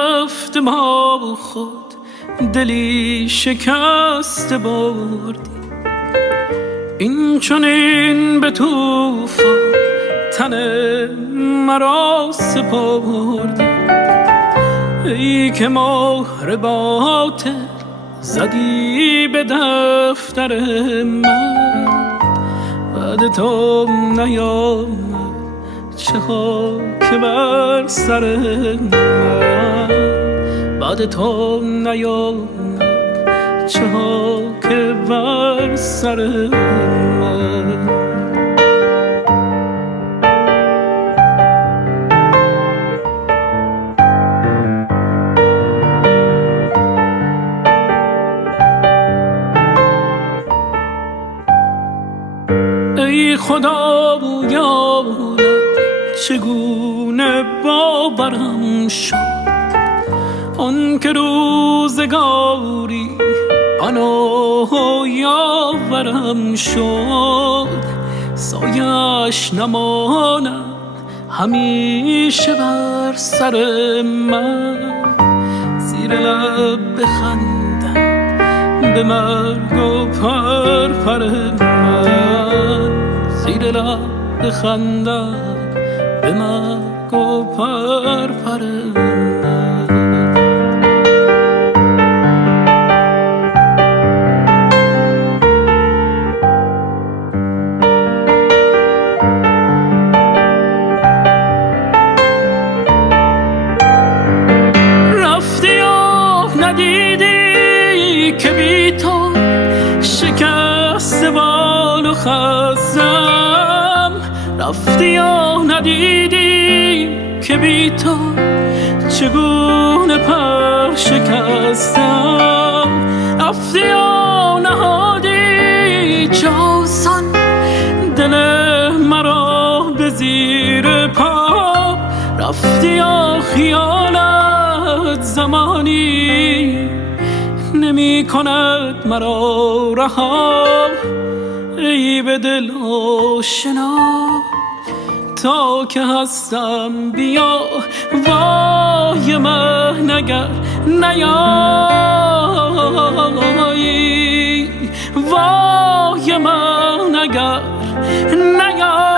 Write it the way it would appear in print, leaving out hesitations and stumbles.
رفت با خود دلی شکست بردی. این چنین به طوفان تن مرا سپردی. ای که مهر باطل زدی به دفتر من، بعد تو نیامد چه ها که بر سر من. بعد تو نیامد چه ها که بر سر من. ای خدا یاد چگونه باورم شد آن که روزگاری پناه یاورم شد. سایش نماند همیشه بر سر من، زیر لب بخندم به مرگ و پر من. زیر لب بخندم به مرگ و پر من. رفتی و ندیدی که بی تو شکست بال و خستم. رفتی و ندیدی که بی تو چگونه پر شکستم. رفتی و نهادی جاسان دل مرا به زیر پا. رفتی و خیالت زمانی نمی کند مرا رها. ای به دل آشنا تا که هستم بیا، وای من اگر نیایی. وای من اگر نیایی.